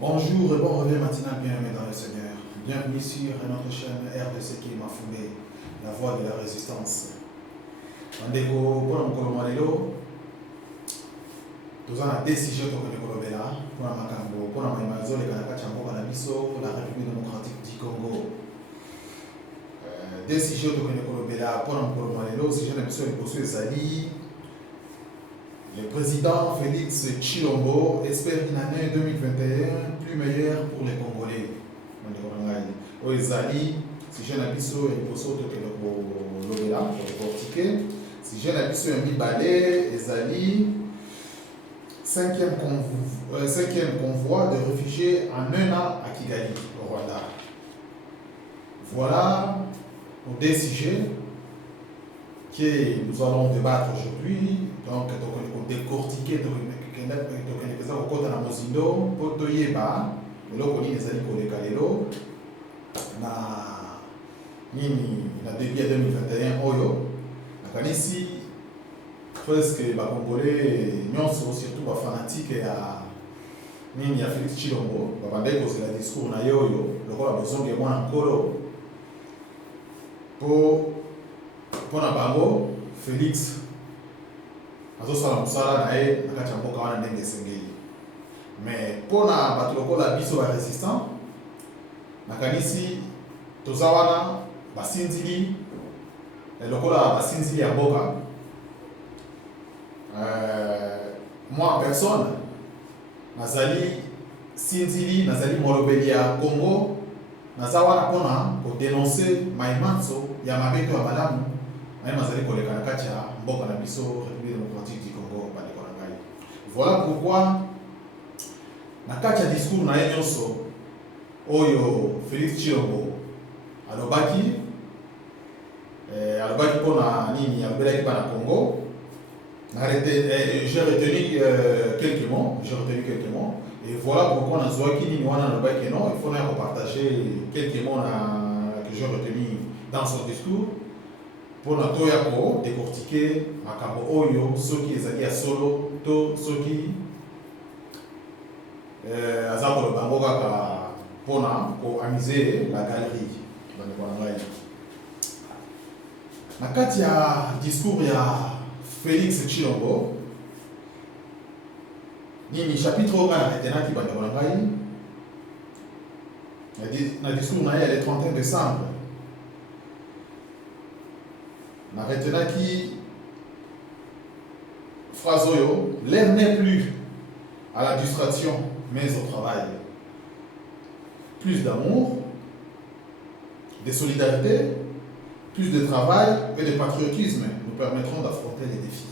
Bonjour et bon réveil matinal, bien-aimés dans le Seigneur. Bienvenue sur notre chaîne RDC qui m'a fondé, la voix de la résistance. Mandeko, pour mon lelo, nous avons des sujets pour le Kolobela, pour la Makambo, pour la Maimazo, les Kanakachambo, Kanabiso, la République démocratique du Congo. Des sujets pour le Kolobela, pour le lelo, si je n'ai pas le Zali. Le président Félix Tshilombo espère une année 2021 plus meilleure pour les Congolais. Oezali, si j'ai un abisso et pour sauter pour l'Obéla, pour le portiquer, si j'ai un abisso et un mi-balai, Ezali, cinquième convoi de réfugiés en un an à Kigali, au Rwanda. Voilà pour des sujets que nous allons débattre aujourd'hui. Donc, décortiquer les okota na mozindo po toyeba eloko nini ezali koleka lelo na nini na début ya 2021 oyo nakanisi presque bakongolais nyonso surtout bafanatike ya nini ya Félix Tshilombo babandaki kozela discours na ye oyo lokola bozongi ya mwana nkolo mpona bango Félix azosala mosala na ye na kati ya mboka wana ndenge esengeli. Mais mpona bato lokola biso ba résistant nakanisi toza wana basinzili lokola basinzili ya mboka. Moi personne nazali sinzili, nazali molobeli ya Congo, naza wana mpona kodénoncer maimanso ya mabeto ya malamu na ye mazali koleka na kati ya mboka na biso République démocratique du Congo bandeko na ngai. Voilà pourquoi na kati ya discours na ye nyonso oyo Félix Tshilombo alobaki mpona nini alobelaki bana Congo. J'ai retenu quelques mots et voilà pourquoi nazwaki nini wana alobaki non, il faut na partager quelques mots que j'ai retenu dans son discours pour na toya ko décortiquer makambo oyo soki ezali ya solo to soki aza koloba ngo kaka mpona koamuser la galerie bandeko na ngai. Na kati ya discours ya Félix Tshilombo nini chapitre oyo na retenaki bandeko na ngai na discours na ye le 31 décembre na retenaki phrase oyo: l'air n'est plus à la distraction mais au travail. Plus d'amour, de solidarité, plus de travail et de patriotisme nous permettront d'affronter les défis.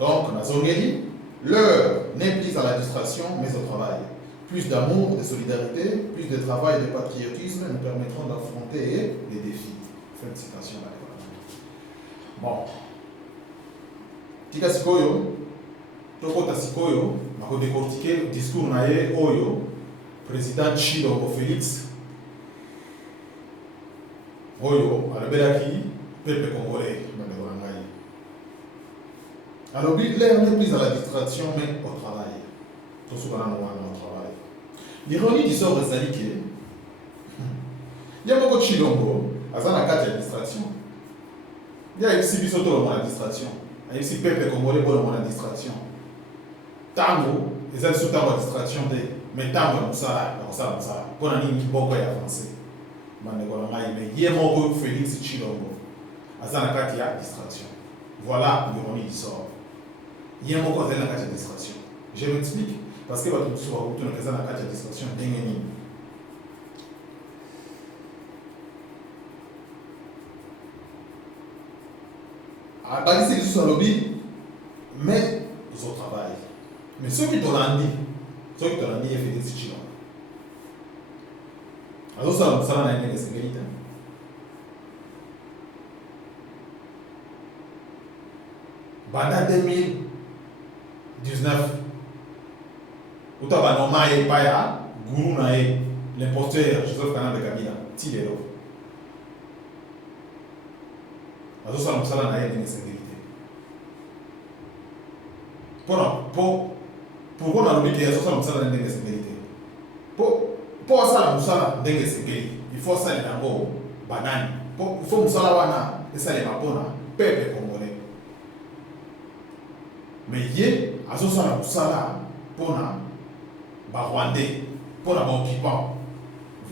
Donc, Nazongeli, l'heure n'est plus à la distraction mais au travail. Plus d'amour, de solidarité, plus de travail et de patriotisme nous permettront d'affronter les défis. Fin de citation là. Bon, tika sikoyo tokota sikoyo nakodécortiquer discours na ye oyo président Tshilombo Félix oyo alobelaki peuple congolais bandeko na ngai. Alobi l'air n'est plus à la distraction mais au travail. Tosukana no wana au travail. L'ironie du sort ezali ke ya moko Tshilombo aza na kati ya distraction. Il y a ici biso to la distraction. Il y a ici peuple congolais pour la distraction. Tango, ils ont sous la distraction de mais tango ça. Pour la ligne beaucoup ya avancé. Mandeko na mais il y a moko Félix Tshilombo. Azana kati ya distraction. Voilà l'ironie du sort. Il y a moko azana kati ya distraction. Je m'explique parce que votre soir vous tournez azana kati ya distraction dengeni. Abali c'est juste un lobby, mais au travail. Mais ceux qui t'ont dit, est Félix Tshilombo. Alors ça n'a été égalité. Pendant 2019, où tu as nommé Paya, Gourou Nae, l'imposteur Joseph Kanambe Kabila, Tilero. Alors ça n'a été égalité. Pourquoi on a oublié que ça n'a pas été égalité? pour ça, musala ndenge segeli. Il faut ça les nango banane. Il faut musala wana et ça les mapona peuple congolais. Mais yé azo ça musala pona ba rwandais, pona ba occupant.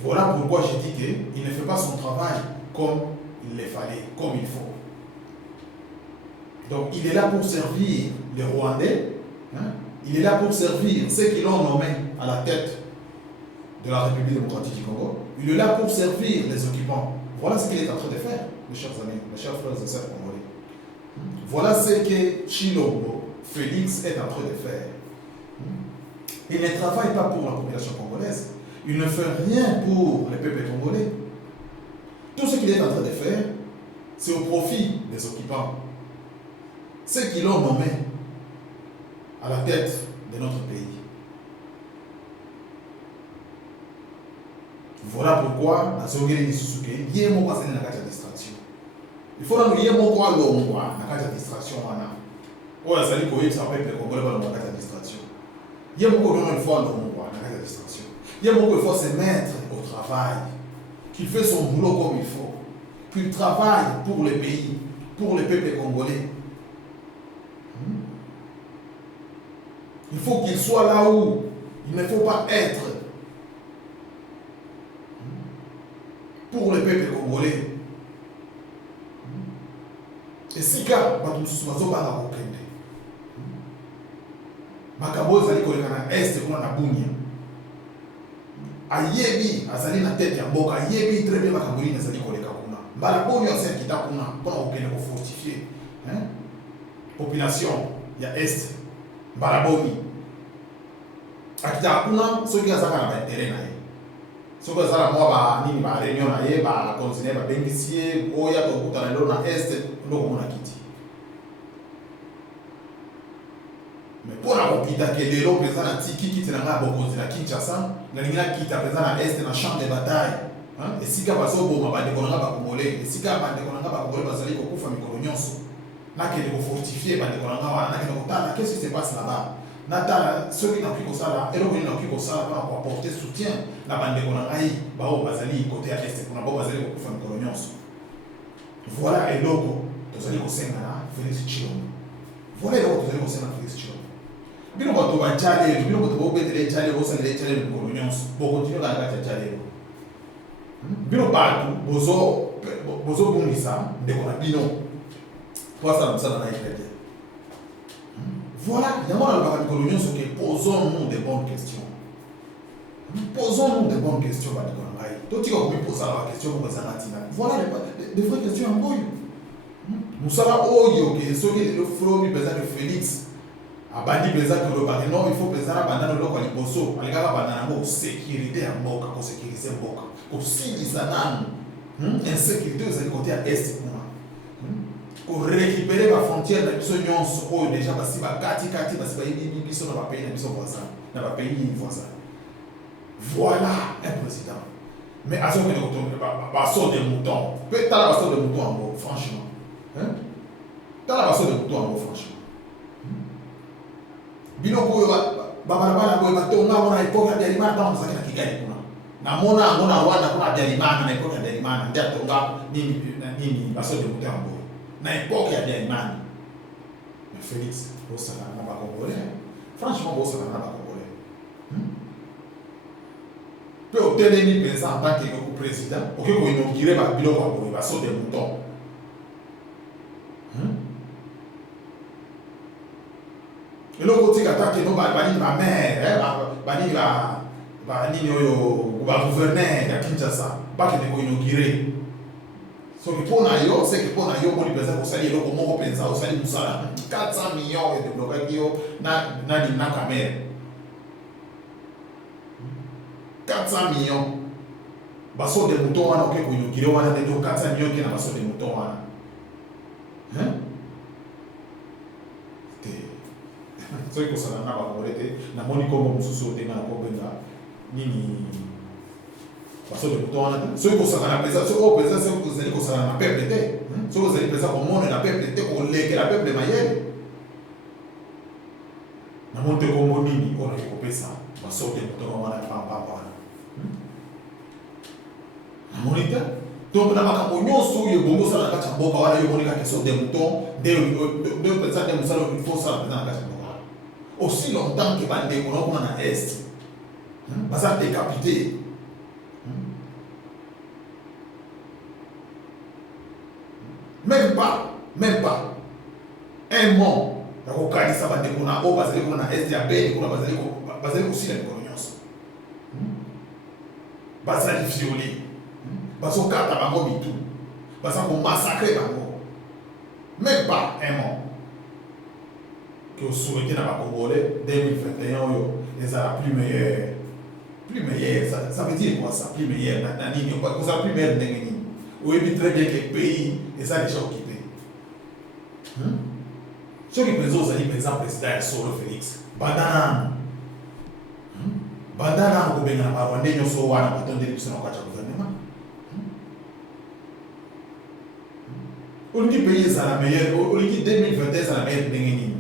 Voilà pourquoi j'ai dit qu'il ne fait pas son travail comme il le fallait, comme il faut. Donc il est là pour servir les Rwandais, hein? Il est là pour servir ceux qui l'ont nommé à la tête de la République démocratique du Congo. Il est là pour servir les occupants. Voilà ce qu'il est en train de faire, mes chers amis, mes chers frères et sœurs congolais. Voilà ce que Tshilombo Félix est en train de faire. Il ne travaille pas pour la population congolaise. Il ne fait rien pour les peuples congolais. Tout ce qu'il est en train de faire, c'est au profit des occupants. Ceux qui l'ont nommé à la tête de notre pays. Voilà pourquoi, dans ce cas, il y a une distraction. Il faut que nous ayons une distraction. Oh, ça dit que ça peut être une distraction. Il y a beaucoup de fois une distraction. Il y a beaucoup de fois se mettre au travail, qu'il fait son boulot comme il faut, qu'il travaille pour le pays, pour le peuple congolais. Il faut qu'il soit là où il ne faut pas être pour le peuple congolais. Et si cas, nous sommes makambo ezali koleka na este kuna na bunia ayebi azali na tête ya mboka ayebi très bien makambo nini ezali koleka kuna mbala boni yose kita kuna mpona kokende kofortifier population ya este mbala boni akita kuna soki azaka na baintere na ye soki azala mwa ba nini ba réunion na ye ba continuer ba bengisi ye oya tokutana lelo na este ndokomona kiti. Mais pour la kopita ke lelo peza na tiki kiti na nga bokonzi na Kinshasa na lingina kita peza na est na champ de bataille, hein, esika baso boma bandeko na nga ba congolais esika bandeko na nga ba congolais bazali kokufa mikolo nyonso na kende ko fortifier bandeko na nga wana na kende kotala qu'est-ce qui se passe là-bas na tala soki na kiko sala eloko ni na kiko sala pour apporter soutien na bandeko na ngai bao bazali côté ya est kuna bao bazali kokufa mikolo nyonso. Voilà eloko tozali kosenga na Félix Tshilombo. Voilà eloko tozali kosenga na Félix Tshilombo. Bino bato ba chale, bino bato ba betele chale, bosa le chale mikolo nyonso. Bo continue na kati ya chale. Bino bato bozo bungisa ndeko na bino. Kwa ça ça na ipete. Voilà, yamona ba mikolo nyonso ke posons-nous de bonnes questions. Posons-nous de bonnes questions ba ndeko na ngai. To tika ko mi posa la question ko zanga tina. Voilà les vraies questions en boyo. Musala oyo ke soki le flow mi pesa de Félix. Abandi pesa que le barre non il faut pesa na bandana loko liboso alikaka bandana ngo sécurité ya mboka ko sécuriser mboka ko silisa nanu insécurité aux côté à est pour récupérer la frontière de biso nyonso oyo déjà basi ba kati basi ba yibi biso na ba pays na biso voisin na ba pays voisin. Voilà un président mais à ce que nous ba saut de mouton peut ta la saut de mouton en gros franchement ta la saut de mouton en gros franchement. Biloko yo babalabala ko batonga mona epoka ya Habyarimana dans sakina Kigali kuna na mona ngona Rwanda kuna Habyarimana na epoka ya Habyarimana ndia tonga nini baso de mutambo na epoka ya Habyarimana. Mais Félix bosaka na ba congolais franchement bosaka na ba congolais pe otelemi pensa en tant que président ok ko inaugurer ba biloko ba baso de mouton et l'autre côté attaque no bani ba maire bani oyo ba gouverneur ya Kinshasa ba ke ko inaugurer so que pour na yo c'est que pour na yo mo libeza ko sali eloko moko pensa o sali musala 400 millions de bloquer yo na kamera 400 millions baso de mouton wana ko inaugurer wana de 400 millions qui na baso de mouton wana soki kosala na bakongole te namoni kombo mosusu otenga na kobenga nini baso de mouton wana te soki kosala na pesa soki oyo pesa soki ozali kosala na peuple te soki ozali pesa komona na peuple te kolekela peuple mayele namoni te kombo nini oyo nakokopesa basote moto wana papa wana amonita donc na makambo nyonso oyo ebongo osala na kati ya mboka wana yo omonika question de mouton nde mpenza nde mosala il faut osala mpenza na kati ya mboka wana aussi longtemps ke bandeko na okoma na est baza décapité même pas un mot ya kokanisa bandeko na oyo bazali kuna na est ya beni kuna bazali kosila mikolo nyonso bazali violé bazokata bango mitu baza komassacre bango même pas un mot que osouhaité na bacongolais 2021 oyo ezala plus meilleur ça veut dire quoi ça plus meilleur na nini kozala plus meilleur ndenge nini oyebi très bien que le pays eza déjà occupé soki mpenza ozali mpenza président ya solo félix banda nano kobengana barwande nyonso wana batondeli biso na kati ya gouvernement olingi pays ezala meilleur olingi 2021 ezala meilleur ndenge nini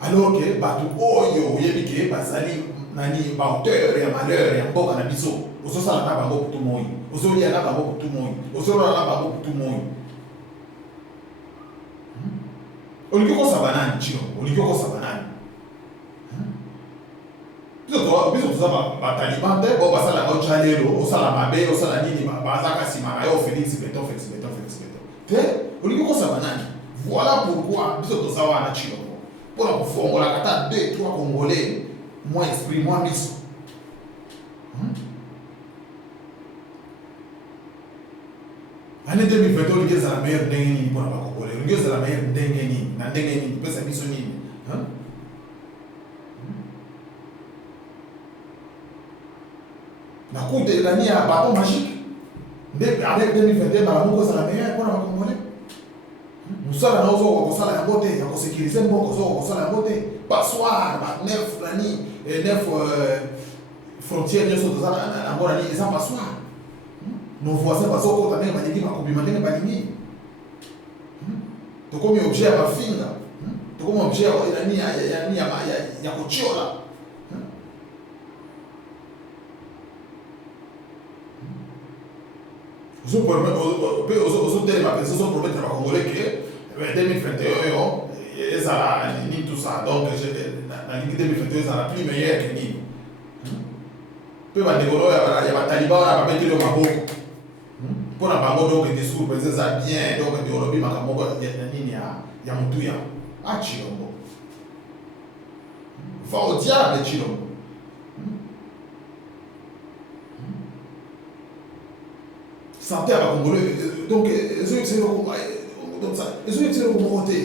alors que bato oyo oyebi ke bazali nani baauteur ya malheur ya mboka na biso ozosala na bango kutu moi ozolia na bango kutu moi ozolola na bango kutu moi olingi kosaba nani chino olingi kosaba nani biso toza bataliban te bo basala otya lelo osala mabe osala nini bazaka nsima na yo félix beton te olingi kosaba nani voilà pourquoi biso toza wana chino mpona kofongolaka ta 2-3 congolais moi esprit moi miso année 2020 olingi ezala meilleur ndenge nini mpona bakongolais olingi ezala meilleur ndenge nini na ndenge nini pesa biso nini na coup de nani ya bateau magique avec 2021 balamuko ezala meilleur mpona bakongolais mosala na ozokoka kosala yango te ya kosécurize mboka ozokoka kosala yango te passoire banef nani nef frontière nyonso toza yango nani eza passoire nos voisins bazokota ndenge balingi bakobima ndenge balingi tokomi objet ya bafinga tokomi objet ya kotiola ozotelema mpenza ozopromettre bakongolais ke 2021 oyo ezala nini tout ça donc nalingi 2021 ezala plus meilleur ke nini mpe bandeko oyo ya bataliba wana babeteli yo maboko mpona bango donc discours mpenza eza bien donc olobi makambo moko ya nini ya motuya achilongo va au diable chilongo santé à Congolais donc ils ont utilisé le côté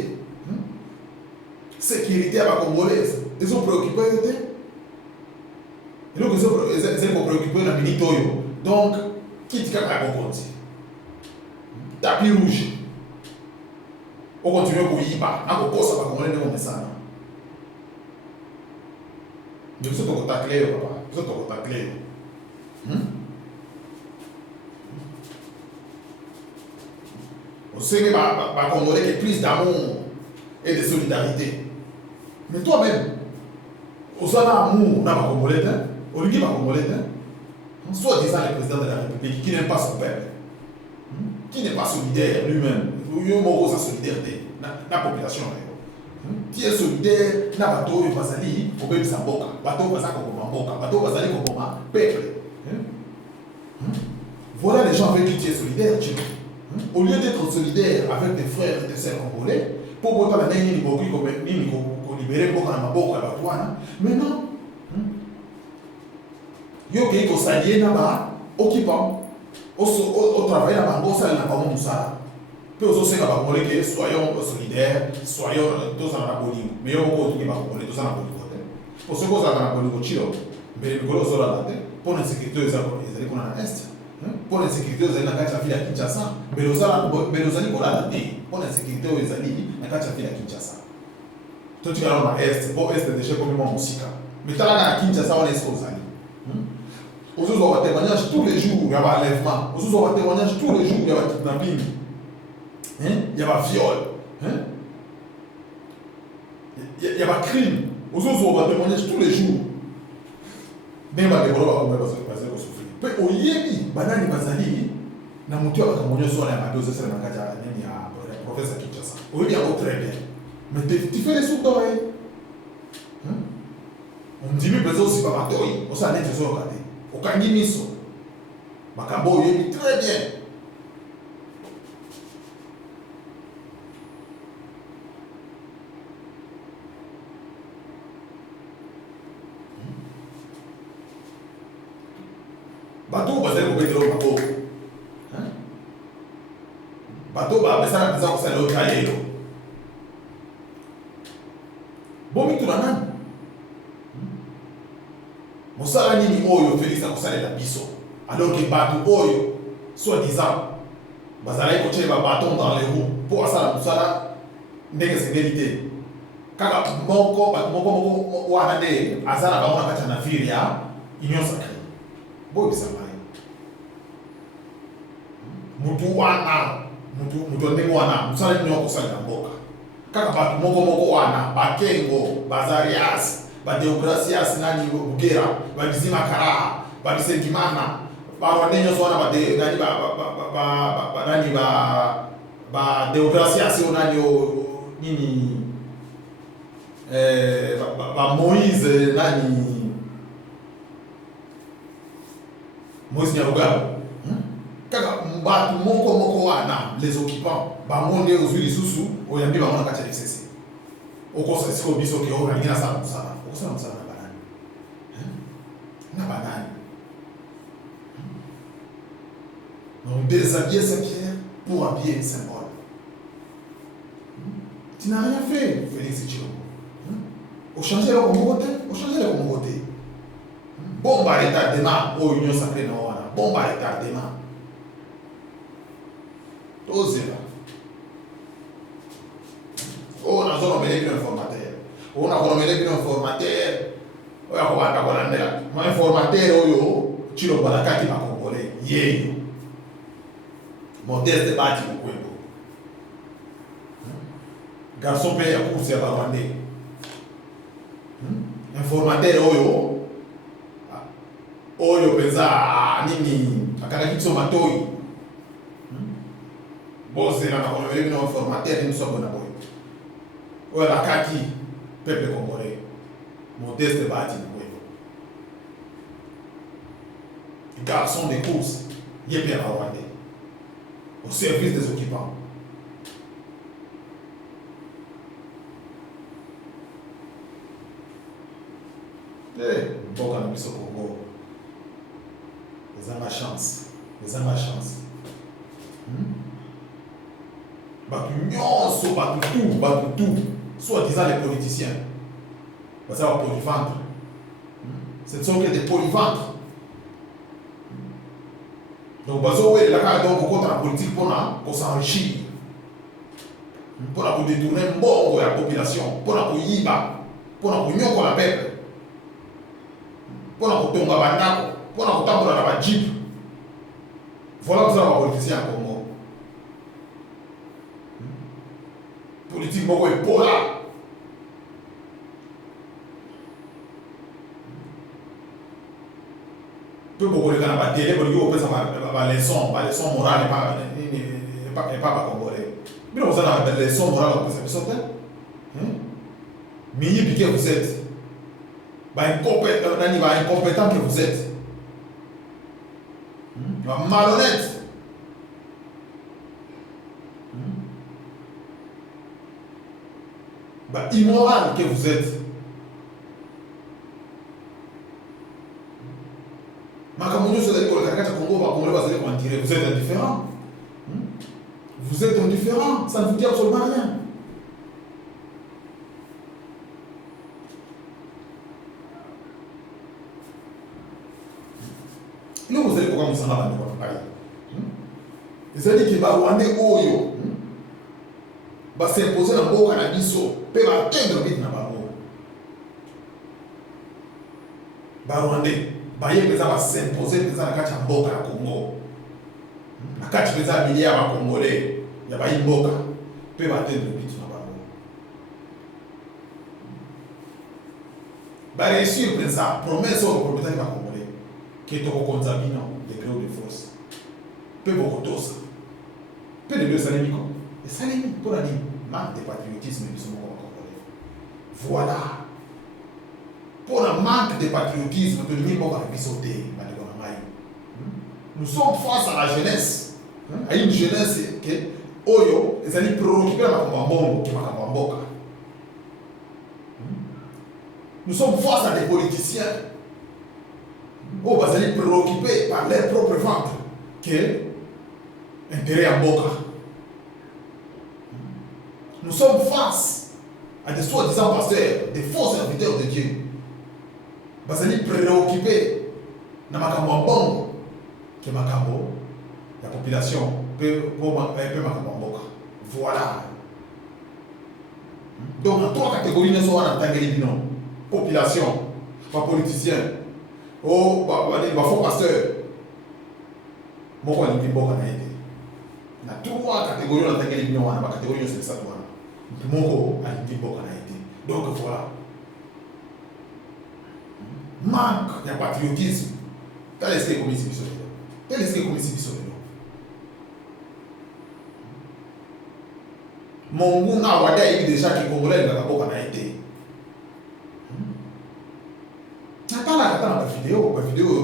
sécurité à Congolais ils ont préoccupé et donc ils ont préoccupé la minute donc qui dit qu'à compte tapis rouge on continue pour y pas à cause ça va Congolais comme ça donc c'est ton contact clair papa c'est ton contact clair on sait que les Congolais qui ont plus d'amour et de solidarité. Mais toi-même, on a amour dans les Congolais, on lui dit les Congolais, soit disant le président de la République qui n'aime pas son peuple, qui n'est pas solidaire lui-même, il y a une solidarité dans la population. Qui est solidaire, na bateau bazali obéi sa mboka, bateau bazali comme mboka, bateau bazali comme peuple. Voilà les gens avec qui tu es solidaire, tu vois. Au lieu d'être solidaire avec des frères et des sœurs congolais, pour autant la dernière niveau qui libérer pour la maboka la douane, mais non. Yo qui est s'allier là-bas, occupant, au travail là-bas, au salaire là-bas, on ça. Peu aux autres congolais que soyons solidaires, soyons tous en aboli, mais on continue à congolais tous en aboli. Pour ce qu'on a dans la politique, mais le gros sola là, pour la sécurité des alliés qu'on a à l'est. Pour la sécurité aux alliés dans la ville à Kinshasa, mais aux alliés qu'on a pour la sécurité aux alliés dans la ville à Kinshasa. Tout tu vas dans l'est, pour est déjà comme moi musique. Mais tu as à Kinshasa on est aux alliés. Aux autres on va témoignage tous les jours, il y a un enlèvement. Aux autres on va témoignage tous les jours, il y a un kidnapping. Il y a un viol. Il y a un crime. Aux autres on va témoignage tous les jours. ndenge bandeko bakombe bazali kosufrir mpe oyebi banani bazali na motu ya makambo nyonso wana ya mabe ozosala na kati ya nini ya province ya Kinshasa oyebi yango très bien mais tu fais les sourds d'oreille ondimi mpenza osipa matoi osala neti ezoyoka te okangi miso makambo oyebi très bien bato bazali kobetela oyo maboko bato bapesana mpenza kosala oyo kalelo bomituna nani mosala nini oyo Félix akosalela biso alors que bato oyo soi-disant bazalaki kotyela babaton dans les roues mpo asala mosala ndenge esengeli te kaka bato moko wana nde aza na bango na kati ya navire ya union sacrée boyebisa ngai mutu wana mutu ndenge wana mosala nini akosalela mboka kaka bato moko wana bakengo bazarias badeogracias nani bugera babizima karaha babisengimana barwande nyonso wana nani badeogracias oyo nani nini Moïse nani Moïse Nyarugabo kaka bato moko wana les occupants bango nde ozwi lisusu oyambi bango na kati ya FCC okosa siko biso ke oyo nalingi nasala mosala okosala mosala na banani na banani donc déshabiller Saint-Pierre pour habiller Saint-Paul tu n'as rien fait Félix Tshilombo ochange eloko moko te bomba retardement oyo union sacrée na wana bomba retardement tozela oyo nazolomele bino informateur oyo nakolomele bino informateur oyo akobanda kolandela ma informateur oyo Tshilombo alakaki bakongole yeyo Modeste Bati Mukwebo garçon mpe ya course ya barwandais informateur oyo mpenza nini akangaki biso matoi bozela na kolomele bino informateur nini so bona boyo oyo alakaki peuple congolais Modeste Bati Mukwebo garçon de course ye mpe ya barwandais au service des occupants. Mboka na biso Congo eza ma chance bato nyonso bato tout soi-disant les politiciens baza ba polyventre ce ne sont que des polyventres donc bazowelela kaka donc kokota na politique mpona kosenrichir mpona kodetourne mbongo ya population mpona koyiba mpona konyokola peuple mpona kotonga bandako mpona kotambola na bajipe voilà kozala bapoliticien ya Congo politique moko epola mpe bokoleka na batele bolingi kopesa baleson morale epa bacongolais bino koza na baleson morale kopesa biso te minyipi que vous êtes incompétent que vous êtes malhonnête immoral que vous êtes vous êtes indifférent. Vous êtes indifférent, ça ne vous dit absolument rien. Nous, vous allez pourquoi nous sommes là dans Paris. C'est-à-dire que les Rwandais oyo va s'imposer dans le cannabis, peut atteindre vite dans le Rwandais. Baye peza va s'imposer peza na kati ya mboka ya Congo. Na kati peza milier ya Congolais ya bayi mboka pe batendre bitu na bango. Ba réussir peza promesse au propriétaire ba Congo. qui est au contamine degré de force. Peu beaucoup d'os. Peu de deux années, et ça les pour aller manque de patriotisme de ce moment congolais. Voilà. Pour le manque de patriotisme, de l'union pour la sauter, nous sommes face à la jeunesse, à une jeunesse qui Oyo, ils allaient préoccuper la Mambombo, qui m'a Mboka. Nous sommes face à des politiciens où ils allaient préoccupés par leur propre ventre, qui est intérêt à Mboka. Nous sommes face à des soi-disant pasteurs, des faux serviteurs de Dieu. Ils allaient préoccupés dans ma Mambombo, qui est ma la population peut Mboka. Voilà. Donc, dans trois catégories, nous sommes en tant que population, pas politicien, ou faux pasteur. Moi, je dis Mboka na été. Dans trois catégories, en tant que l'union, la catégorie, c'est ça. Moi, je dis Mboka na été. Donc, voilà. Manque de patriotisme. Tel est-ce que comme ici, tel est-ce que comme ici, mon mouna wada est déjà qui congolais dans la boca n'a été. Attends la vidéo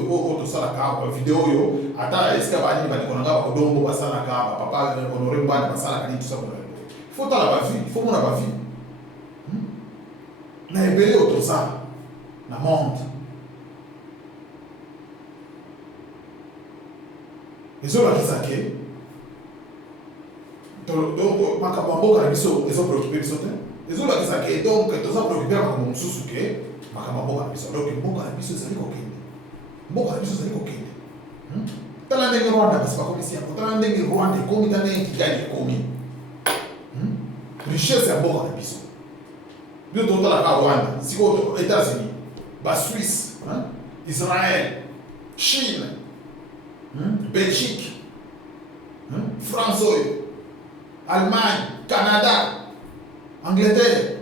auto ça la vidéo yo attends est-ce que va dire qu'on a pas dombo pas ça la papa honoré pas ça la tout ça faut ta la vie il faut mon la vie na ebele auto ça na monde les autres qui saqué donc makambo mboka na biso ils sont préoccupés biso te les autres qui saqué donc ils sont préoccupés par mon susuke makambo mboka na biso donc mboka na biso ezali kokende mboka na biso ezali kokende tala ndenge Rwanda basi bakomi si yango tala ndenge Rwanda ekomi tala ndenge Kigali ekomi richesse ya mboka na biso biso totalaka Rwanda sikoyo États-Unis Suisse Israël Chine Belgique France Allemagne, Canada, Angleterre,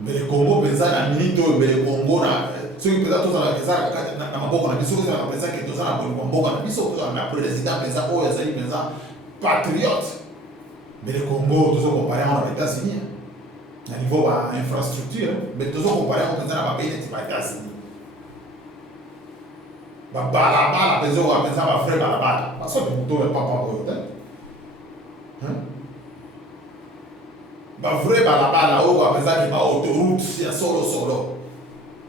mais le Congo pesa na minute mais le Congo na ceux qui pesa tous na pesa na maboko na biso qui na pesa que tous na maboko na biso na président pesa o ya zali pesa patriote mais le Congo tous comparé aux États-Unis à niveau infrastructure mais tous comparé aux pesa na pays des États-Unis bala pesa o pesa ba frère bala parce que tout est pas ba vrai balabala oyo apenzaki ba autoroute ya solo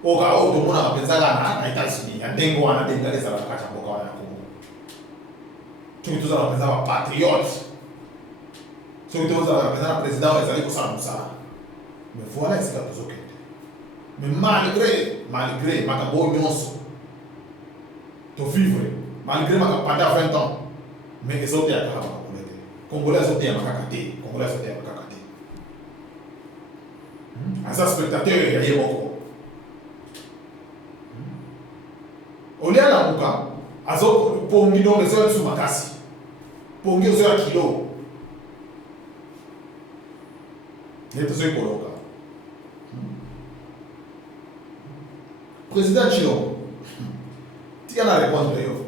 oka oyo tomona bapenzaka na États-Unis ya ndenge wana ndenge ezalaka kati ya mboka wana ya Congo soki tozala bapenza bapatriote soki tozala bapenza na président oyo ezali kosala mosala mais voilà esika tozokende mais malgré makambo oyo nyonso tovivre malgré makambo pendant 20 ans mais ezoteyaka kaka bakongole te congolais azoteyaka kaka te congolais azoteyaka kaka te aza spectateur ya ye moko olia lamuka azopongi ndongo ezoya biso makasi pongi ezoya kilo ye tozoyi koloka président Chilombo tika na répondre yo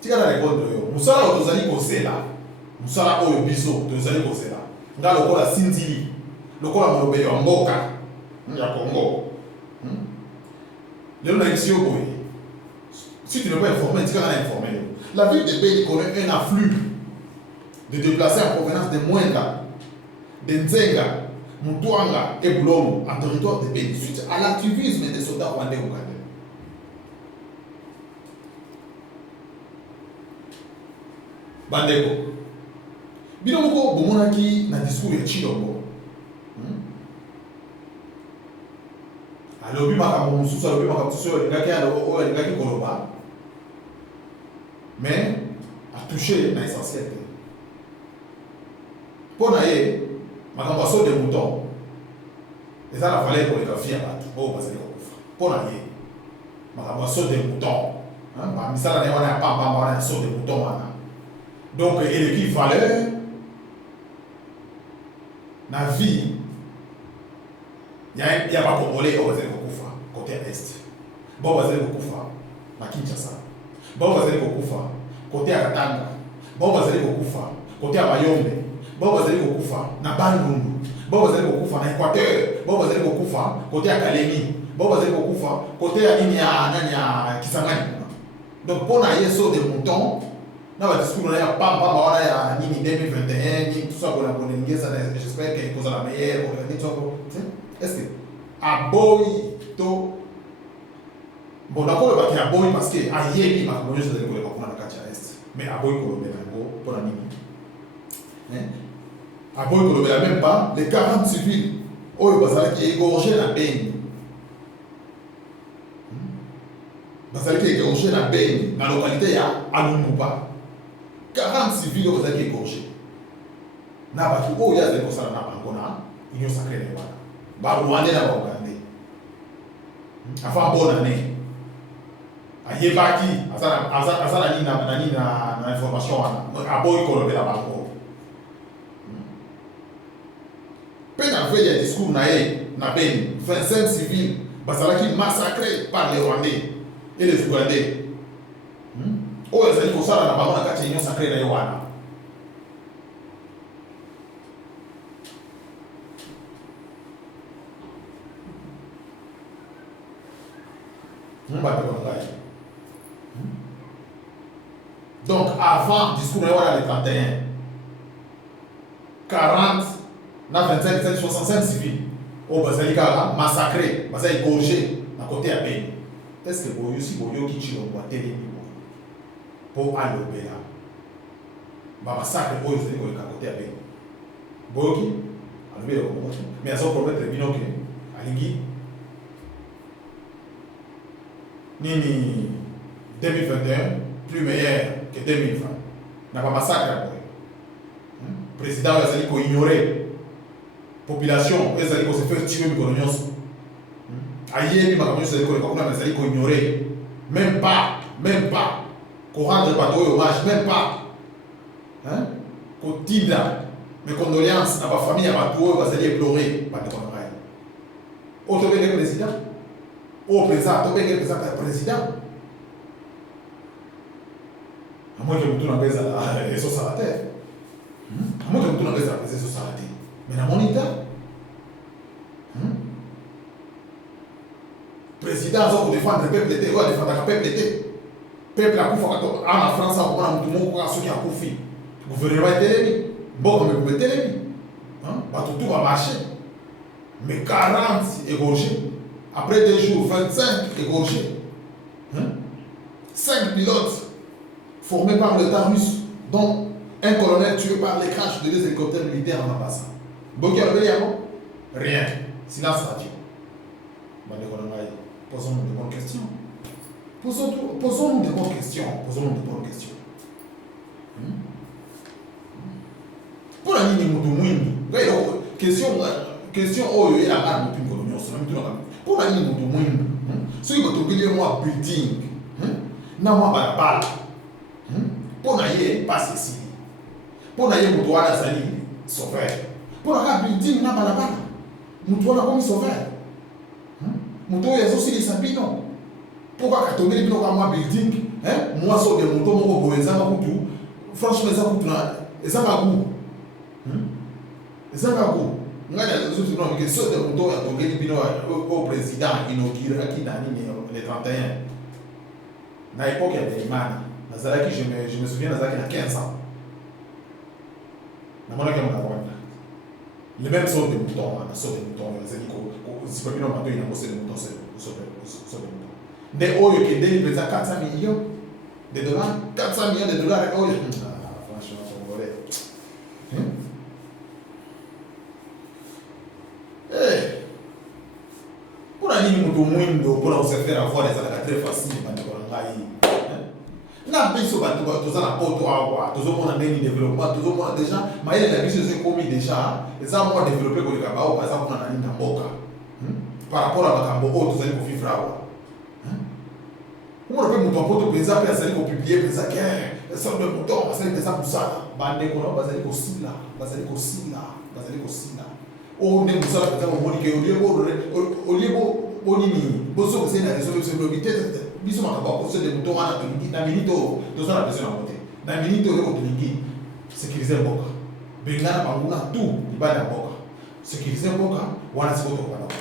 tika na répondre yo mosala oyo tozali kozela mosala oyo biso tozali kozela nga lokola sinzili lokola molobeli wa mboka ya Congo lelo na yo boye si tu n'es pas informé tika na informé yo la ville de Beni connaît un afflux de déplacés en provenance de Mwenga de Nzenga Mutwanga et Boulom en territoire de Beni suite à l'activisme des soldats rwandais au Canada. Bandeko bino moko bomonaki na discours ya Chilombo alobi makambo mosusu alobi makambo mosusu oyo alingaki koloba mais atouché na essentiel te mpo na ye makambo aso de mouton eza na valeur koleka vie ya bato oyo bazali kokufa mpo na ye makambo aso de mouton bamisala na ye wana ya pambamba wana ya so de mouton wana donc eleki valeur na vie Il y a pas Congolais au Bazali Kokufa, côté Est. Bon Bazali Kokufa, na Kinshasa. Bon Bazali Kokufa, côté Katanga. Bon Bazali Kokufa, côté Bayombe. Bon Bazali Kokufa, na Bandundu. Bon Bazali Kokufa, na Équateur. Bon Bazali Kokufa, côté Kalemi. Bon Bazali Kokufa, côté ya Kisangani. Donc pour na yeso de moutons, na ba discours na ya pamba ba ya nini 2021, ni tout ça pour la bonne j'espère qu'elle cause la meilleure pour les gens. Est-ce que à boy to bon d'accord le bac à boy parce que à yebi ma bonne chose de l'école pour la catch est mais à boy ko le pour la nini hein à boy ko le même pas les 40 civils oyo bazala qui égorgé la Beni bazala qui égorgé la Beni dans la localité ya Alumuba 40 civils oyo bazala qui égorgé na ba ki oyo ya zeko sala na bangona union sacrée de Rwanda ba Rwanda na ba Uganda afa bonne année ayebaki azala ni na information wana aboyi kolobela bango pe na fait des discours na ye na Beni 25 civils bazalaki massacrés par les Rwandais et les Ougandais oyo ezali kosala na bango na kati ya union sacrée na ye wana donc avant discours le 31 40 25 65 civils au Bazalika massacré bazali égorgé à côté à Beni est-ce que vous aussi vous yoki chilombo télé pour alobela ba massacre oyo zali ko à côté à Beni boki alobela mais à son promettre binoke alingi Nini 2021 plus meilleur que 2020. N'a pas massacre après. Président Ezali ko ignorer population Ezali ko se faire tuer mi kolonioso. Ayebi makamyo Ezali ko kuna Ezali ko ignorer même pas ko rendre pas hommage même pas. Hein? Ko tinda mes condoléances à ma famille à ma tour Ezali pleurer pas de conneries. Autre que président au président, tu peux présenter le président. À moins que vous tournez les sauces à la terre. À moins que vous tournez les sauces à la terre. Mais dans mon état, président, vous défendre le peuple d'été, vous défendre le peuple d'été. Peuple a coupé en France, on a tout le monde qui a coupé. Vous venez pas être l'ennemi. Bon, mais vous mettez l'ennemi. Tout va marcher. Mais 40 égorgés. Après 2 jours, 25 égorgés. 5 pilotes formés par l'État russe, dont un colonel tué par les crashs de 2 hélicoptères militaires en Mambasa. Rien. Silence radio. Posons-nous de bonnes questions. Posons-nous de bonnes questions. Pour la ligne de question oh il y a pas de coloniaux pour la ligne de moindre ceux qui ont moi building na moi balabala pour na ye pas ceci pour na ye mutuana sali sauveur pour la building na balabala mutuana comme sauveur mutuo ya sosi les sabino pourquoi katongeli bino kwa moi building moi so de mutuo moko boeza makutu franchement ça kutu na ezanga goût ezanga goût ngana zote non que so de mutuo ya tongeli bino au président inauguré qui na nini le 31 na époque ya Deimani nazalaki je me souviens nazalaki na 15 ans na mona kama na Rwanda les mêmes sortes de moutons na sorte de moutons nazali ko sipabino mato ina ko c'est moutons so de moutons mais oyo ke deli pesa 400 millions de dollars 400 millions de dollars oyo franchement congolais pour aller mutu mwindo pour se faire avoir des attaques très faciles bande ko ngai na biso bato toza na poto awa tozomona ndeni développement tozomona déjà maïle na biso c'est commis déjà eza moi développer ko leka bao par exemple na nini na mboka par rapport à makambo o tozali ko vivre awa on peut mutu poto pesa pe asali ko publier pesa que ça de mutu asali pesa pour ça bande ko bazali ko sila on est moussa peut-être au monique au lieu bonini boso c'est la raison de ce lobby tête biso ma ba ko se de moto wana na minito to ça la personne à côté na minito le ko tulingi sécuriser boka bengana banguna tout ibada boka sécuriser boka wana siko to bana boka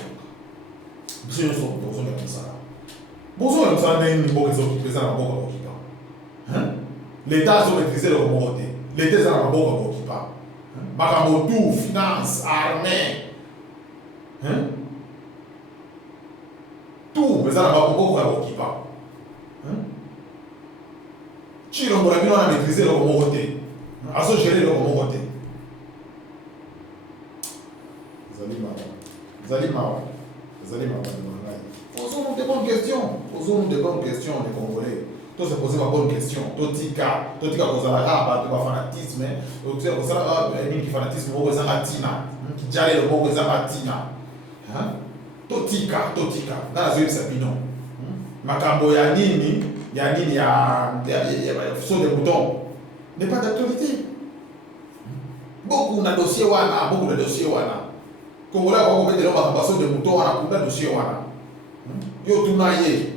biso yo so bozo de ça bozo le ça na boka zo qui pesa na boka ko kipa hein l'état so maîtriser le côté l'état ça na boka ko kipa makambo tout finance armée hein tout mais ça n'a pas beaucoup à l'occupant. Tu on a maîtrisé le côté. À se gérer le côté. Zali posons-nous des bonnes questions. Posons-nous des bonnes questions, les Congolais. Toi, se poser ma bonne question. Totika, poser la raba, tu vas fanatisme. Tu sais, poser la fanatisme, on va tina. Qui jale le mot, on va tina. Totika na zoe sabino makambo ya nini ya so de bouton n'est pas d'actualité beaucoup na dossier wana Congolais kwa ko betela makambo so de bouton wana kuna dossier wana yo tunaye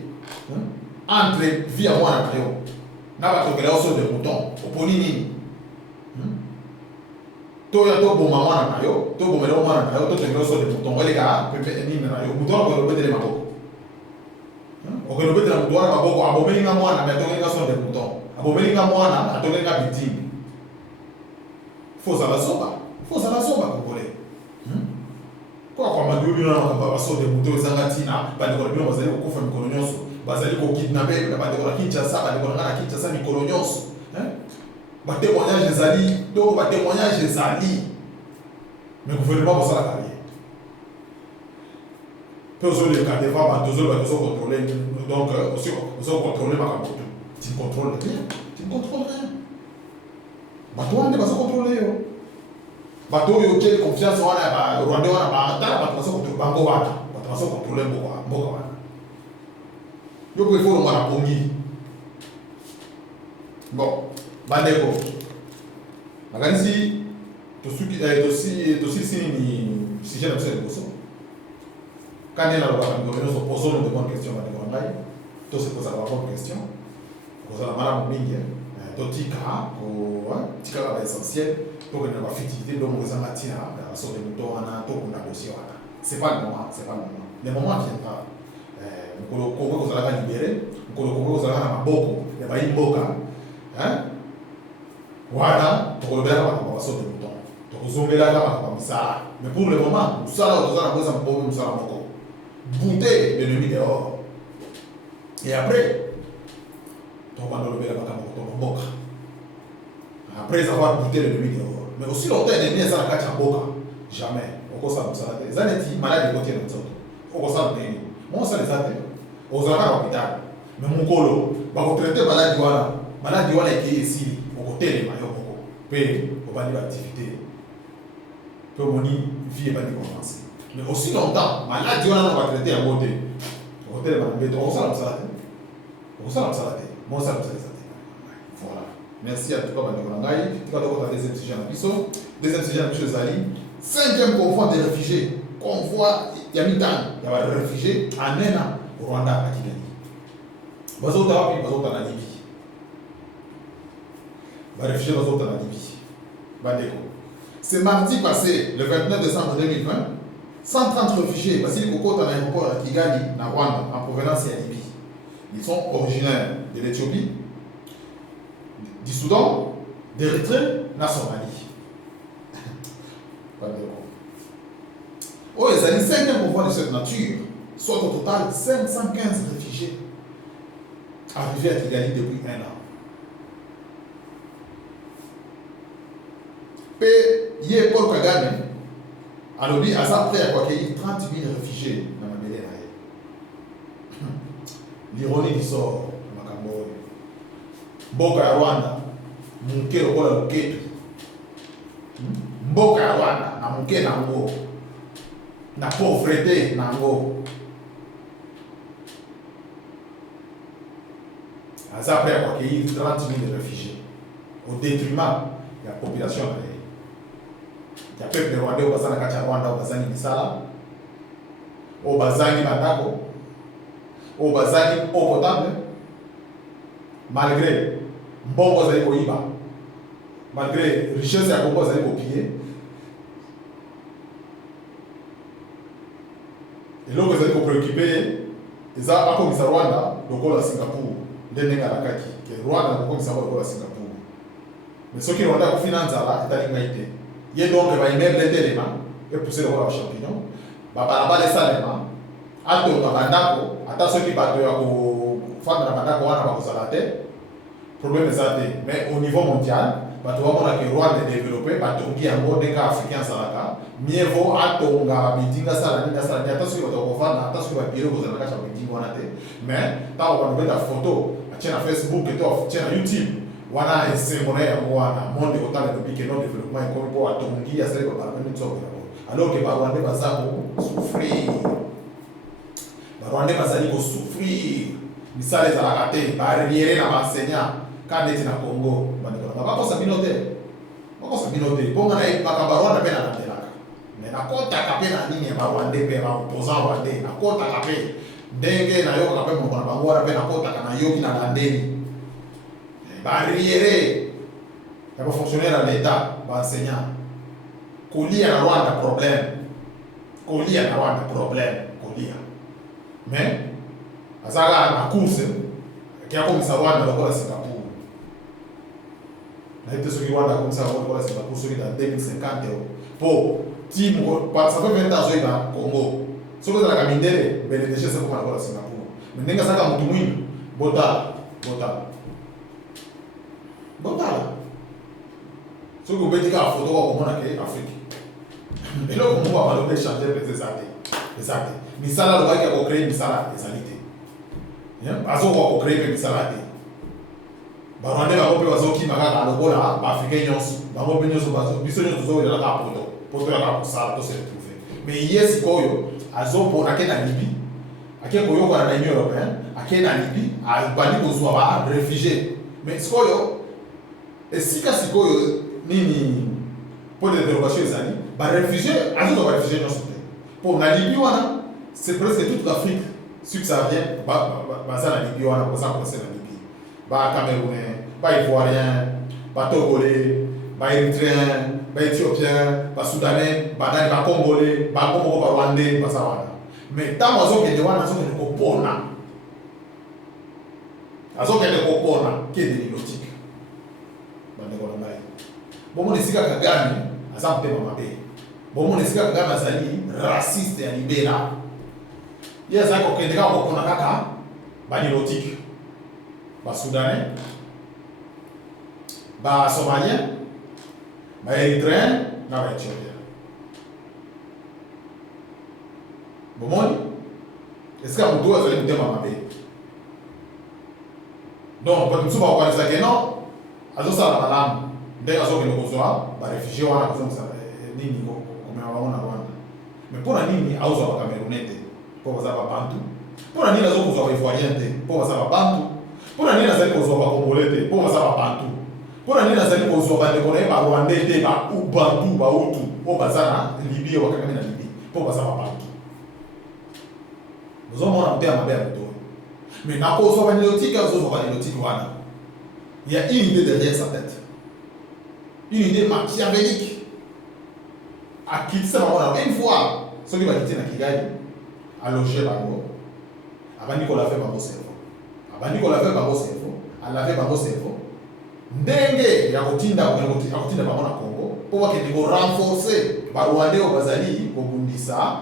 entre via wana yo na ba to kela so de bouton oponi nini to ya to boma mwana na yo to bomela mwana na yo to tengelo so de bouton ele ka pepe ni na yo bouton ko robetele maboko o ko robetele maboko abomeli nga mwana me to nga so de bouton abomeli nga mwana atonga nga bitini faut ça la soba ko kole kwa maduri na ba so de bouton zanga tina ba de ko bino bazali ko kufa mikolo nyonso bazali ko kidnapper ba de ko Kinshasa ba de ko ngana Kinshasa mikolo nyonso ba témoignage ezali donc ba témoignage ezali mais gouvernement va ça la carrière peu aux les cas devant ba deux ba deux contrôler donc aussi on contrôler ma capote tu contrôles rien bato ande ba ça contrôler yo bato yo qui confiance wana ba Rwanda wana ba tala ba ça contrôler bango wana ba ça contrôler mboka wana yo ko faut mwana pongi bon bandeko makanisi tosuki ni sujet na msele boso kane na loba ngo no poso no de bonne question bandeko ngai to se posa la bonne question posa la mala mingi to tika tika la essentiel to que na ba fitilité do mo zanga tina na so de muto wana to kuna dossier wana c'est pas le moment viendra mukolo ko za la libérer mukolo ko za la maboko ya ba imboka voilà pour le bien on va sauter le bouton donc zoomer là comme ça mais pour le moment ça là on a besoin de problème ça encore bouter l'ennemi dehors et après donc on va le bien comme boka après avoir bouté l'ennemi dehors mais aussi longtemps l'ennemi ça la cache en boka jamais on ça comme ça ça n'est malade de côté de ça on ça le bien moi ça les a fait aux arrêts hôpital mais mon colo va vous traiter maladie wana qui est ici au côté mayo boko pe au bani activité pe moni vie bani commencer mais aussi longtemps maladie wana va traiter à côté au côté ba mbeto on ça moi ça voilà merci à tout le monde ngai tu vas donc deuxième sujet na biso deuxième sujet na biso zali cinquième convoi des réfugiés convoi ya mitano ya réfugiés en un an au Rwanda à Kigali bazota na Libye les réfugiés dans la Libye. C'est mardi passé, le 29 décembre 2020, 130 réfugiés, Basile Koko, dans l'aéroport à Kigali, en Rwanda, en provenance de la Libye. Ils sont originaires de l'Éthiopie, du Soudan, d'Érythrée, de la Somalie. Oh, les années 5e convoi de cette nature, soit au total 515 réfugiés arrivés à Kigali depuis un an. Hier, Paul Kagame a lobby à sa prêt à accueillir 30 000 réfugiés dans la mêlée. L'ironie du sort, Makambo. Mboka ya Rwanda, Munke lokola Luketu. Mboka ya Rwanda, na Munke nango. Na pauvreté nango. À sa prêt à accueillir 30 000 réfugiés au détriment de la population. ya peuple rwandais au bazana kati ya Rwanda au bazani misala au bazani bandako au bazani eau potable malgré mbongo zali koyiba malgré richesse ya Congo zali kopiller eloko ezali kopréoccupe eza akomisa Rwanda lokola Singapour nde ndenge alakaki ke Rwanda nakokomisa ngo lokola Singapour mais soki Rwanda akofina nzala etali ngai te ye donc baimmeuble etelema epousse lokola bachampignon babalabala esalema atonga bandako ata soki bato ya kofanda na bandako wana bakozala te problème eza te mais au niveau mondial bato bamona ke Rwanda edéveloppe batongi yango ndenge africain asalaka mieux vaut atonga bidinga asala nini ata soki bato bakofanda ata soki babiro kozala kati ya bidinga wana te mais ntango banobeta photo atie na Facebook to atie na YouTube wana esengo na yango wana monde kotala elobi ke non développement ekomi mpo atongi asali baparlame nzoka yango alors ke barwandais baza kosouffrir barwandais bazali kosouffrir misala ezalaka te barriere na baenseignant ka neti na Congo bandeko bakosa bino te mponga na makambo ya Rwanda mpe nalandelaka me nakotaka mpe na nini ya barwandais mpe baopposant rwandais nakotaka mpe ndenge nayokaka mpe monoko na bango wana mpe nakotaka nayoki na landeli barriere ya bafonctionnaire ya l'État baenseignant kolia na Rwanda problème kolia mais azaka na course kiakomisa Rwanda lokola Singapour na ete soki Rwanda akomisa lokola Singapour soki na 2050 po timo ça fait 20 ans zoyiba Congo soki ozalaka mindele bele déchet sekoma lokola Singapour mais ndenge azalaka motu mwindu botala soki obeti kaka foto kokomona ke Afrique eloko moko balobi échanger mpenza eza te misala alobaki ya kocrée misala ezali te azokoka kocrée mpe misala te barwandais bango mpe bazokima kaka lokola baafricain nyonso bango mpe nyonso biso nyonso tozowela kaka poto ya kaka kosala tose retrouve mais ye sikoyo azopona ake na Libye ake koyokana na Union européenne ake na Libye abandi kozwa baréfugie mais sikoyo esika sikoyo nini po de dérogation ezali baréfugie azozwa baréfugie nyonso te mpo na Libye wana c'est presque toute l'Afrique subsaharienne baza na Libye wana baza kose na Libye bacamerounais baivoirien batogolais baérythréen baéthiopien basoudanais badani bacongolais bango moko barwandais baza wana mais ntango azokende wana azokende kopona kende nilotique bandeko na ngai bomona esika Kagame aza motema mabe bomona esika Kagame azali raciste ya libela ye azali kokende kaka kopona kaka banilotique basoudanais basomalien baérythréen na baéthiopien bomoni esika motu azali motema mabe donc bato mosusu bakokanisaki non azosala malamu ndenge azokende kozwa baréfugie wana kozongisa nini komema bango na Rwanda mais mpo na nini azozwa bacamerounais te mpo baza babantu mpo na nini azokozwa baivoirien te mpo baza babantu mpo na nini azali kozwa bacongolais te mpo baza babantu mpo na nini azali kozwa bandeko na ye barwandais te baubantu bautu mpo baza na Libye bakangami na Libye mpo baza babantu ozomona mote ya mabe ya moto mais nakozwa banilotique azozwa banilotique wana il y a une idée derrière sa tête une idée machiavélique akitisa bango na une fois soki bakiti na Kigali aloge bango abandi kolave bango cerveau alave bango cerveau ndenge ya kotinda bango na Congo mpo bakende korenforce barwandais oyo bazali kobundisa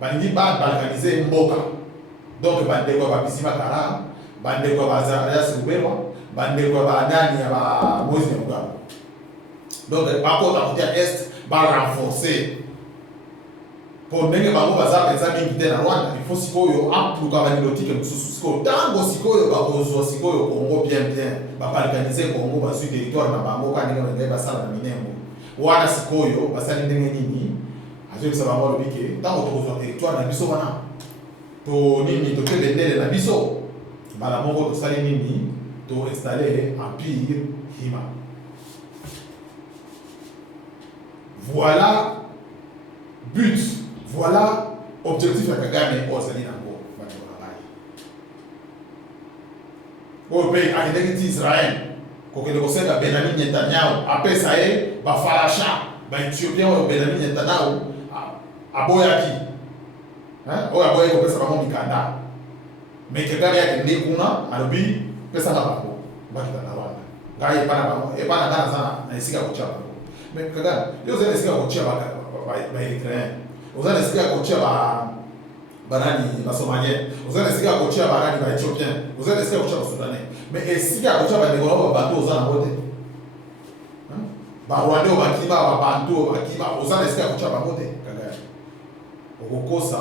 balingi babalkanize mboka donc bandeko ya babisi makara bandeko ya bazarias ruberwa bandeko ya banani ya bamoïse Nyamugabo donc bakota kotia est barenforce mpo ndenge bango baza mpenza mingi te na Rwanda il faut sikoyo apluka banilotique mosusu sikoyo ntango sikoyo bakozwa sikoyo Congo bien babalkanize Congo bazwi territoire na bango ka ndenge bangai basala na minembo wana sikoyo basali ndenge nini azokisa bango alobi ke ntango tokozwa territoire na biso wana to nini toke bendele na biso mbala moko tosali nini toinstalle empire Hima. Voilà but, voilà objectif ya Kagame ozali nango bato na ngai. Oyo mpe akendeki ti Israel kokende kosenga Benjamin Netanyahu apesa ye bafarasha baethiopien oyo Benjamin Netanyahu aboyaki oyo aboyaki kopesa bango mikanda me Kagame akende kuna alobi pesanga bango bakita na Rwanda ngai epana nga naza na esika kotia bango me Kagame yo oza na esika kotia baeritréen oza na esika kotia banani basomalien oza na esika kotia banani baethiopien oza na esika kotia basoudanais me esika kotia bandeko nao babantu oza nango te barwandais oyo bakima babantu oyo bakima oza na esika kotia bango te Kagame okokosa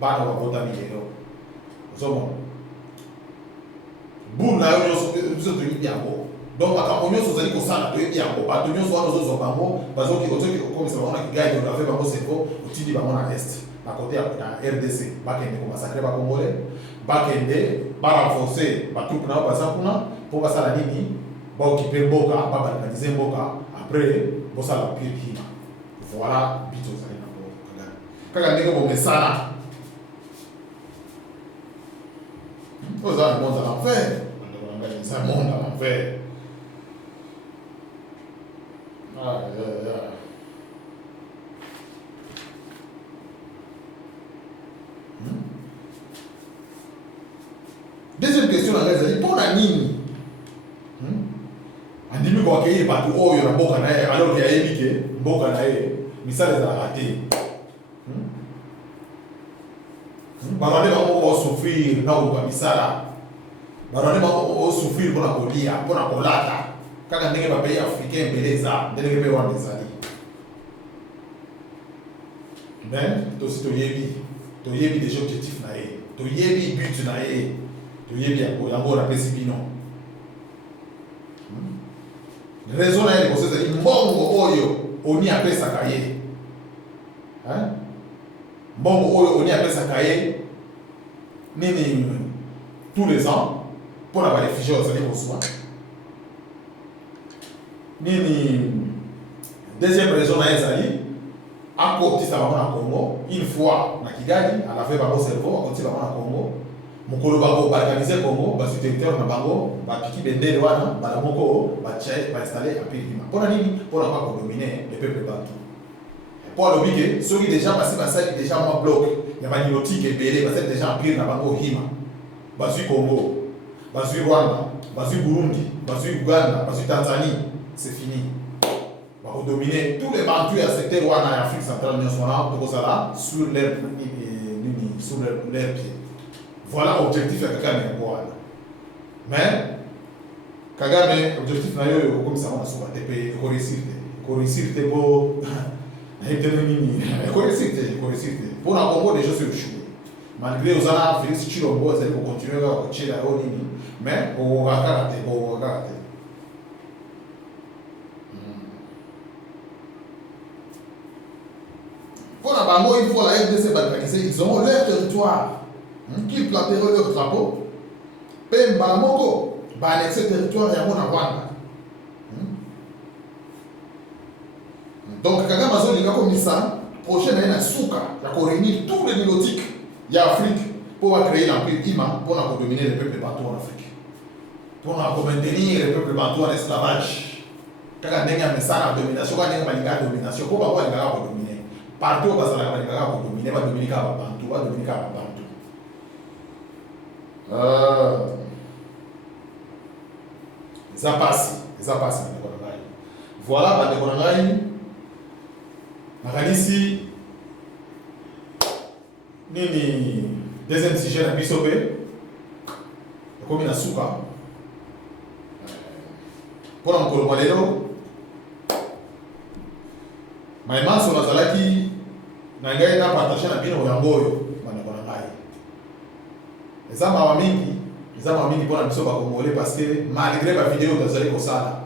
bana babotami lelo ozomona boum na yo nyonso biso toyebi yango donc makambo nyonso ozali kosala toyebi yango bato nyonso wana ozozwa bango bazoki okomisa bango na Kigali olave bango cerveau otindi bango na est na kote ya RDC bakende komasakre bakongole bakende barenforce batroupe na yo baza kuna mpo basala nini baokipe mboka babalkanize mboka après bosala pire hima voilà bito ozali nango kaka ndenge bomesana oza na monde à l'envers c'est un monde à l'envers. Deuxième question na ngazali pona nini andimi ko akeye bato oyo na mboka na ye alors que ayebi ke mboka na ye misala ezalaka te barwande bango osouffrir na koluka misala barwande bango osouffrir mpona kolia mpona kolata kaka ndenge bapays africain ebele eza ndenge mpe wana ezali mais tosi toyebi des objectifs na ye toyebi but na ye toyebi yango napesi bino raison na ye liboso ezali mbongo oyo oni apesaka ye mbongo oyo oni apesaka ye nini tous les ans mpona barefugie ozali kozwa nini deuxième raison na ye ezali akotisa bango na Congo une fois na Kigali alave bango cerveau akotisa bango na Congo mokolo bango balkanize Congo bazwi territoire na bango bapiki bendele wana bala moko bainstalle apirima mpona nini mpona kwa kodomine le peuple bantu mpo alobi ke soki déjà basi basali déjà mwa bloc ya banilotike ebele basali déjà empire na bango hima bazwi Congo bazwi Rwanda bazwi Burundi bazwi Uganda bazwi Tanzanie c'est fini bakodomine tous les bantu ya secteur wana ya Afrique centrale nyonso wana tokozala sur leur pied. Voilà l'objectif de Kagame yango wana mais Kagame objectif na yo okomisa wana soba te mpe ekoresir te po nayebi nini ekoresir te mpona Congo déjà sur échoué malgré oza na Félix Tshilombo ezali kocontinue kaka kotiela yo nini mais okoka kaka te mpona bango il faut la RDC balkanisé ils ont leur territoire qui planteront leur drapeau mpe mbala moko baanexe territoire yango na Rwanda donc Kagame azolinga komisa projet na ye na suka ya koréunir tous les nilotiques ya Afrique mpo bacréer l'empire hima mpona kodominer le peuple bantu en Afrique mpona komaintenir le peuple bantu en esclavage kaka ndenge ya mesala domination kaka ndenge balingaka domination mpo bango balingaka kodomine partout bazalaka balingaka kodomine badomini kaka babantu badomini kaka babantu eza pasi bandeko na ngai voilà bandeko na ngai nakanisi nini deuxième sujet na biso mpe ekomi na suka mpona mokolo mwa lelo maimanso nazalaki na ngai na partage na bino yango oyo bandeko na ngai eza mawa mingi mpona biso bakongole parce que malgré bavideo tozali kosala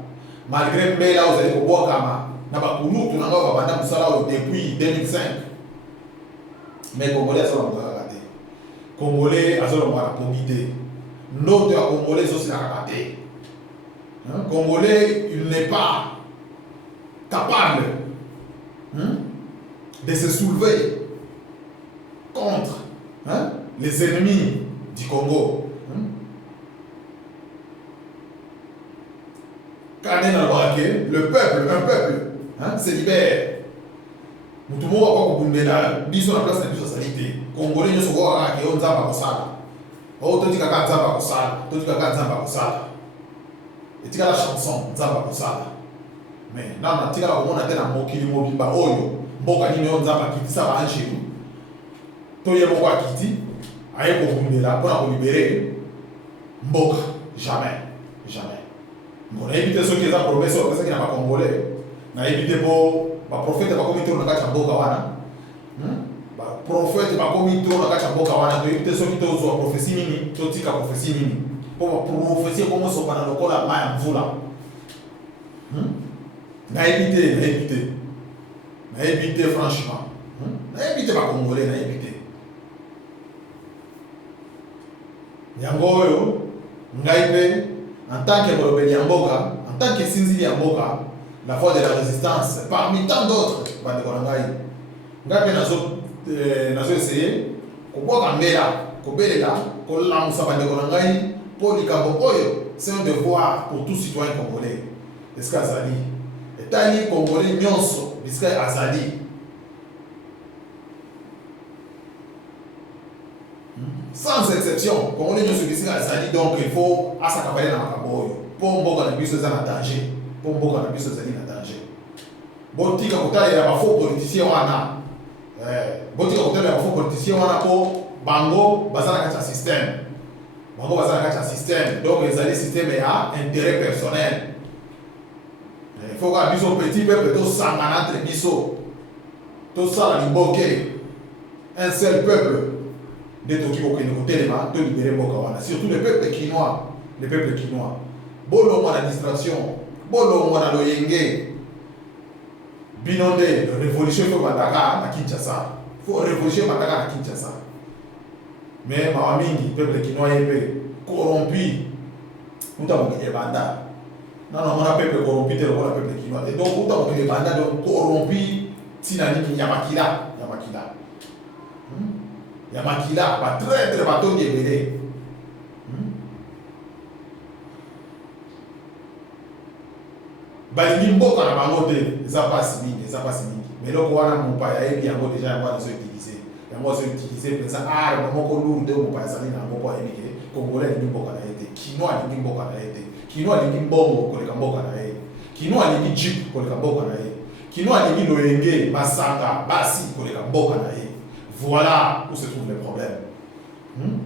malgré mbela ozali kobwakama na bakulutu na ngai babanda mosala oyo depuis 2005 mais congolais azolongoka kaka te congolais azolongoka na komi te ndoto ya congolais ezosila kaka te congolais il n'est pas capable de se soulever contre les ennemis du Congo. Quand le peuple, un peuple, se libère. Nous ne pouvons pas dire la place de la société. Congolais ne sont pas là, on zamba kosala. Oh, tu dis que zamba kosala, tu dis que zamba kosala. Et tu as la chanson zamba kosala. Mais là, tu as la on a tellement mokili mobimba oyo, mboka ni on zamba kiti ça va en chez nous. Tu y mboka kiti, aye kobundela pour libérer mboka jamais, jamais. On a évité ceux qui ont promesse, parce qu'il n'y a pas congolais. On a évité pour les prophètes, pas comme ils tournent dans la chamboka wana. Les prophètes, pas comme ils tournent dans la chamboka wana. On a évité ceux qui ont la prophétie nini, tout la prophétie nini. Pour la prophétie, comment sont dans le col à main voula. On a évité, on a évité franchement. On a évité pas congolais, on a évité. Yangoyo, on a évité. En tant que Molobeli Yamboka, en tant que Sinzili Yamboka, la voix de la résistance, parmi tant d'autres, nous avons essayé c'est un devoir pour tout citoyen congolais. Est-ce que Azali est congolais nyonso, est-ce que Azali sans exception, congolais nyonso, est-ce que Azali, donc il faut asakabaler na makaboyo. Pour mboka na biso za na danger, pour mboka na biso zali na danger. Botika kotala ya bafaux politiciens wana. Botika kotala ya bafaux politiciens wana po bango bazana kati ya système. Bango bazana kati ya système. Donc les alliés système ya intérêt personnel. Il faut que biso petit peuple to sangana entre biso. To sala liboke. Un seul peuple de Toki Bokene Kotelema to libérer mboka wana. Surtout les peuples quinois, les peuples quinois. Bolo mwa na distraction, bolo mwa na loyenge. Binonde, révolution faut bataka na Kinshasa. Faut révolution bataka na Kinshasa. Mais ma mingi peuple quinois yebe corrompu. Uta mokile banda. Non non, on a peuple corrompu te le peuple quinois. Et donc uta mokile banda donc corrompu tina nini yamakila. Yamakila ba très bateau yebele. Balingi mboka na bango te, eza pasi mingi. Mais loko wana mopaya yebi yango déjà yango azo utiliser. Yango azo utiliser pensa arme moko lourde mopaya sali na moko yebi ke congolais alingi mboka na yete, kinois alingi mboka na yete, kinois alingi mbongo koleka mboka na ye, kinois alingi jeep koleka mboka na ye, kinois alingi loyenge masanga basi koleka mboka na ye. Voilà où se trouve le problème.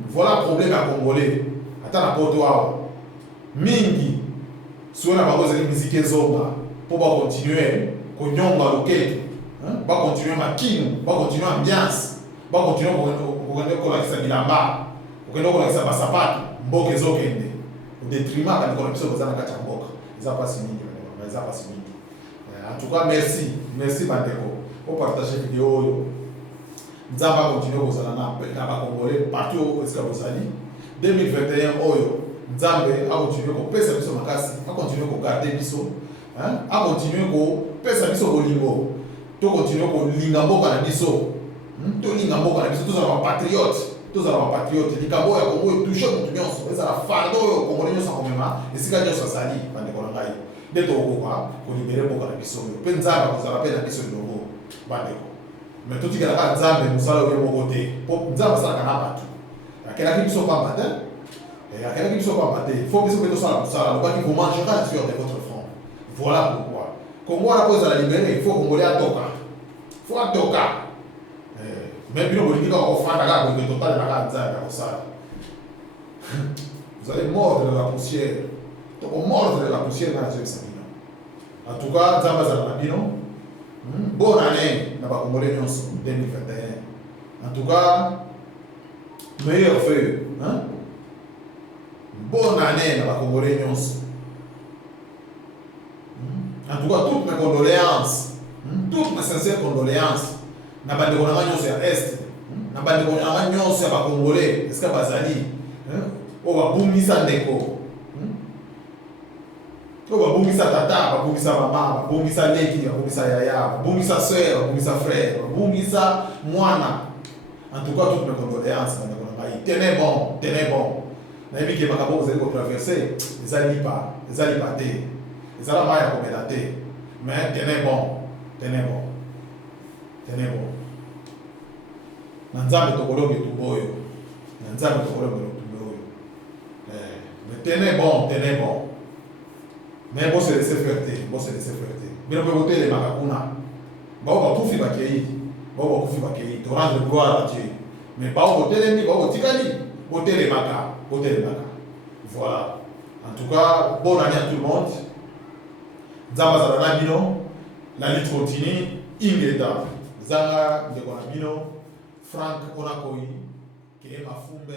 Voilà le problème à congolais. Attends na poto awa. Mingi si on a pas de musique zonga pour continuer konyonga loketo, pas continuer makinu, pas continuer ambiance, pas continuer ko la kisa bilamba, ko la kisa basapatu, mboka ezokende. Au détriment quand on a besoin de kata mboka. Ça passe mingi, mais ça passe mingi. En tout cas, merci Bandeko pour partager vidéo yo. Nzamba continuer kozala na ba congolais partout où est-ce que vous allez. 2021 oyo Nzambe a continué ko pesa biso makasi, a continué ko garder biso, a continué ko pesa biso bolingo, to continuer ko linga mboka na biso, to linga mboka na biso, to za ba patriote, likambo ya Kongo touche mutu nyonso, eza la fardo yo Congolais nyonso komema, esika nyonso asali bandeko na ngai. Nde to ko libérer mboka na biso yo. Pe Nzambe kozala pe na biso longo bandeko. Mais tout tikala ka Nzambe musala yo moko te, po Nzambe sala kana batu. Akela biso pa matin. Et à quelqu'un qui ne soit pas battu, il faut que ce soit ça, le vous mangera sur de votre front. Voilà pourquoi. Comme moi, la pose à la libérer, il faut qu'on voulait à Toka. Il faut à Toka. Même si on dit qu'on fait un gars, on total de la gare, vous allez mordre de la poussière. Donc, on mordre de la poussière dans la zone. En tout cas, Zamba Zalabino, bonne année dans la Congolais 2021. En tout cas, meilleur feu. Bonne année dans la Congolais nyonso. En tout cas, toutes mes condoléances, toutes mes sincères condoléances, na bande konanga nyonso ya Est, na bande konanga nyonso ya ba Congolais, est-ce que bazali, o ba bumisa ndeko. babungisa tata, babungisa mama, babungisa leki, babungisa yaya, babungisa soeur, babungisa frère, babungisa mwana. En tout cas, toutes mes condoléances, tenez bon, tenez bon. Nayebi ke makabo vous allez traverser, les alliés pas té. Les alliés pas comme té. Mais tenez bon, tenez bon. Tenez bon. Nanzambe tokolobe tuboyo. Nanzambe tokolobe tuboyo. Mais tenez bon, tenez bon. Mais bon se laisser faire té, bon se laisser faire té. Mais on peut voter les makakuna. Ba tout fi bakei. Ba kufi bakei. To rendre gloire à Dieu. Mais pas au voter les ba tikali. Voter les maka, voter les maka. Voilà. En tout cas, bonne année à tout le monde. Zamba Zalana Bino, la lutte continue, Ingeda, Zanga de Bonabino, Franck Onakoi, qui est ma fumbe.